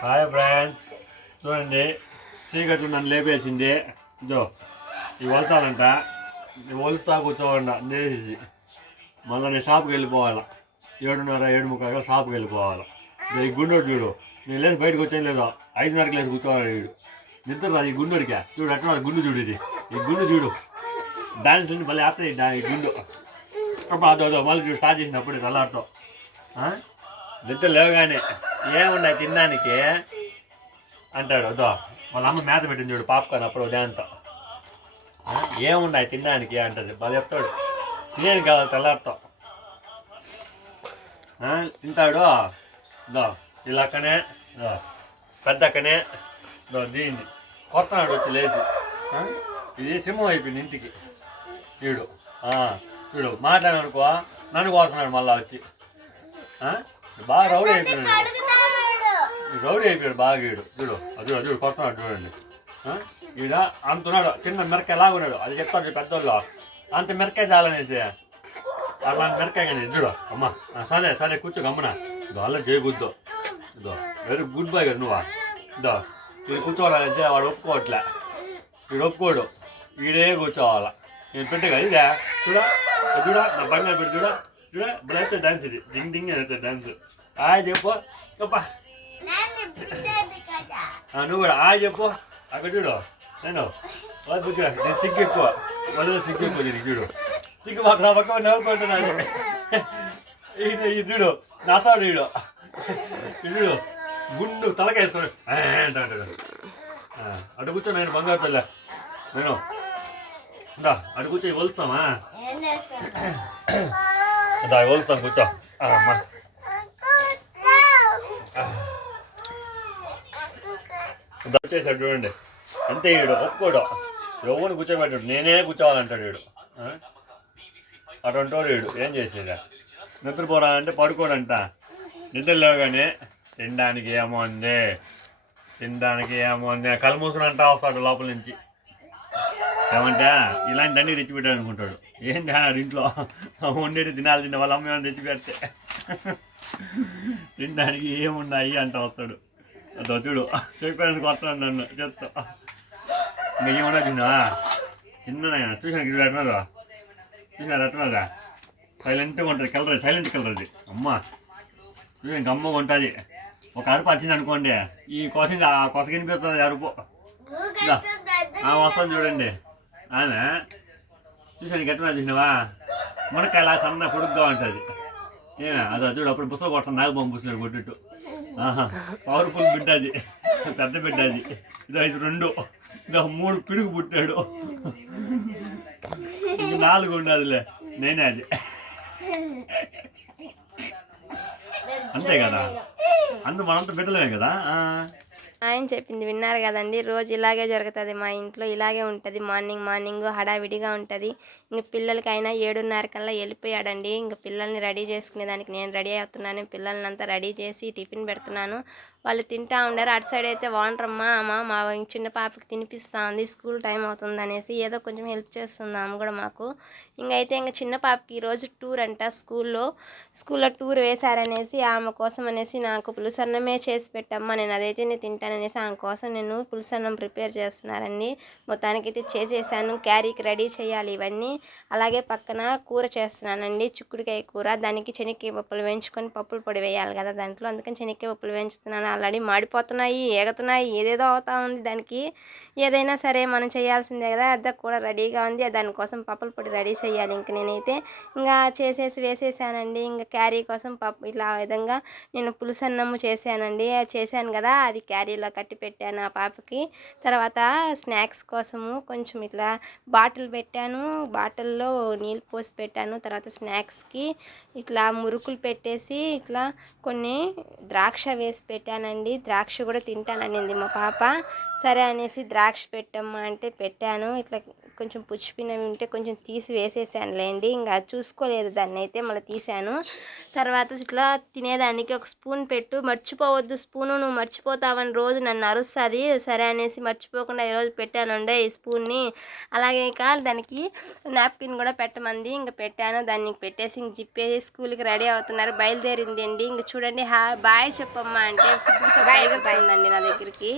Hi friends, చూడండి చీకట్లు నన్ను లేపేసింది. ఇదో ఇవి వలచాలంట, ఇవి వలుస్తా కూర్చోవాలంట లేచి. మళ్ళీ నేను షాప్కి వెళ్ళిపోవాలి. 7:30 7:30 షాప్కి వెళ్ళిపోవాలి. ఈ గుండోడు చూడు, నేను లేచి బయటకు వచ్చాను లేదో 5:30కి లేచి కూర్చోవాలి. వీడు నిద్ర రాదు. ఈ గుండోడికా చూడు అట్లా గుండు చూడు. ఈ గుండు చూడు, డాన్స్ మళ్ళీ ఆడుతుంది ఈ గుండు. అదో మళ్ళీ చూడు స్టార్ట్ చేసినప్పుడు తెల్లారితో నిద్ర లేవగానే ఏమున్నాయి తినడానికి అంటాడు. అదో వాళ్ళ అమ్మ మేత పెట్టింది చూడు పాప్కార్న్ అప్పుడు ఉదయంతో. ఏమున్నాయి తినడానికి అంటది. బాగా చెప్తాడు తినేది కావాలి తెల్లారితో. తింటాడు. దో ఇలాక్కనే పెద్దక్కనే దీన్ని కొత్తనాడు వచ్చి లేచి. ఇది సింహం అయిపోయింది ఇంటికి. వీడు వీడు మాట్లాడనుకో నన్ను కోరుతున్నాడు మళ్ళా వచ్చి. బాగా రౌడీ అయిపోయాడు. బాగా వీడు చూడు. చూడు కొడుతున్నాడు చూడండి. ఈడ అంతున్నాడు చిన్న మిరకాయ లాగున్నాడు. అది చెప్తాడు పెద్దోళ్ళు అంత మిరకాయ చాలనేసి అలాంటి మిరకాయ కానీ చూడు. అమ్మా సరే కూర్చో గమ్మన. అలా చేయబుద్దు. ఇదో వెరీ గుడ్ బాయ్ కదా నువ్వా. ఇదో వీడు కూర్చోవాలంటే వాడు ఒప్పుకోవట్లే. వీడు ఒప్పుకోడు. వీడే కూర్చోవాలా. నేను పెట్టగా ఇదే చూడా నా బంగారు పెట్టి చూడా ఇప్పుడు అయితే డాన్స్ ఇది డింగ్ డింగ్ అయితే డాన్స్. చెప్పు చెప్పా నువ్వు కూడా చెప్పు. అక్కడ చూడు నేను సిగ్గు ఎక్కువ సిగ్గు ఎక్కువ చూడు. సిగ్గు మాకు పక్క నవ్వుకుంటున్నాడు. ఇది చూడు నసాడు. చూడు గుండు తలకేసుకొని అంటాడు. అటు కూర్చో నేను బంగారు తల్లి. నేను అటు కూర్చో వెళ్తామా వెళ్తాం కూర్చో. వచ్చేసాడు చూడండి. అంతే వీడు ఒప్పుకోడు. ఎవరిని కూర్చోబెట్టాడు. నేనే కూర్చోవాలంటాడు వీడు. అటువంటి వీడు ఏం చేసేదా. నిద్రపోరా అంటే పడుకోడంట. నిద్ర లేవగానే తినడానికి ఏమో అంది కళ్ళు మూసుకుని అంటా వస్తాడు లోపల నుంచి. ఏమంటే ఇలాంటి దండి తెచ్చిపెట్టాడు అనుకుంటాడు. ఏంటి అన్నాడు ఇంట్లో వండేటి తినాలి వాళ్ళ అమ్మ ఏమైనా తెచ్చిపెడితే. తినడానికి ఏమున్నాయి అంట వస్తాడు. అదో చూడు చెప్పాను వస్తాడు నన్ను చెప్తా. ఇంకా ఏమన్నా చిన్న చూసాను ఎట్టున్నదా సైలెంట్గా ఉంటుంది. సైలెంట్ కలర్ అది. అమ్మ చూసాను గమ్మగా ఉంటుంది. ఒక అరుపు వచ్చింది అనుకోండి ఈ కొస కనిపిస్తుంది అరుపు. వస్తుంది చూడండి. ఆమె చూసాను ఎట్టున్నా చూసినావా మునక్కాయలా సన్న పొడుగ్గా ఉంటుంది. అదో చూడు అప్పుడు బుసలు కొట్టాను నాగబాబు బుసలు కొట్టిట్టు. పవర్ఫుల్ బిడ్డ అది, పెద్ద బిడ్డ అది. ఇదో 2 ఇదో 3 పిడుగు పుట్టాడు. 4 ఉండదులే నేనే అది. అంతే కదా. మనంతా బిడ్డలే కదా. ఆయన చెప్పింది విన్నారు కదండి. రోజు ఇలాగే జరుగుతుంది మా ఇంట్లో. ఇలాగే ఉంటుంది. మార్నింగ్ హడావిడిగా ఉంటుంది. ఇంక పిల్లలకైనా 7:30 కల్లా వెళ్ళిపోయాడండి. ఇంక పిల్లల్ని రెడీ చేసుకునేదానికి నేను రెడీ అవుతున్నాను. పిల్లల్ని అంతా రెడీ చేసి టిఫిన్ పెడుతున్నాను. వాళ్ళు తింటా ఉన్నారు. అటు సైడ్ అయితే వాంటరమ్మా మా చిన్న పాపకి తినిపిస్తూ ఉంది. స్కూల్ టైం అవుతుంది అనేసి ఏదో కొంచెం హెల్ప్ చేస్తుంది ఆమె కూడా మాకు. ఇంక చిన్న పాపకి ఈరోజు టూర్ అంట. స్కూల్లో టూర్ వేశారనేసి ఆమె కోసం అనేసి నాకు పులుసన్నమే చేసి పెట్టమ్మా, నేను అదైతే నేను తింటాననేసి ఆమె కోసం నేను పులుసన్నం ప్రిపేర్ చేస్తున్నారండి. మొత్తానికైతే చేసేసాను. క్యారీకి రెడీ చేయాలి ఇవన్నీ. అలాగే పక్కన కూర చేస్తున్నానండి, చిక్కుడుకాయ కూర. దానికి శనక్కాయ పప్పులు వేయించుకొని పప్పుల పొడి వేయాలి కదా దాంట్లో. అందుకని శనక్కాయ పప్పులు వేయించుతున్నాను. ఆల్రెడీ మాడిపోతున్నాయి, ఏగుతున్నాయి, ఏదేదో అవుతా ఉంది. దానికి ఏదైనా సరే మనం చేయాల్సిందే కదా. అద్దె కూడా రెడీగా ఉంది. దానికోసం పప్పుల పొడి రెడీ చేయాలి. ఇంక నేనైతే ఇంకా వేసేసానండి. ఇంకా క్యారీ కోసం ఇట్లా విధంగా నేను పులుసన్నము చేశాను కదా. అది క్యారీలో కట్టి పెట్టాను ఆ పాపకి. తర్వాత స్నాక్స్ కోసము కొంచెం ఇట్లా బాటిల్ పెట్టాను. బాటిల్లో నీళ్ళు పోసి పెట్టాను. తర్వాత స్నాక్స్కి ఇట్లా మురుకులు పెట్టేసి ఇట్లా కొన్ని ద్రాక్ష వేసి పెట్టానండి. ద్రాక్ష కూడా తింటాననింది మా పాప. సరే అనేసి ద్రాక్ష పెట్టమ్మా అంటే పెట్టాను. ఇట్లా కొంచెం పుచ్చిపోయినవి ఉంటే కొంచెం తీసి వేసేసానులేండి. ఇంకా చూసుకోలేదు దాన్ని అయితే, మళ్ళీ తీసాను. తర్వాత ఇట్లా తినేదానికి ఒక స్పూన్ పెట్టు, మర్చిపోవద్దు స్పూను, నువ్వు మర్చిపోతావని రోజు నన్ను అరుస్తుంది. సరే అనేసి మర్చిపోకుండా ఈరోజు పెట్టానుండే ఈ స్పూన్ని. అలాగే ఇక దానికి నాప్కిన్ కూడా పెట్టమంది, ఇంకా పెట్టాను. దాన్ని పెట్టేసి ఇంక జిప్పేసి స్కూల్కి రెడీ అవుతున్నారు, బయలుదేరింది అండి. ఇంక చూడండి బాయ్ చెప్పమ్మా అంటే సిగ్గుతో బయలుదేరిందండి నా దగ్గరికి.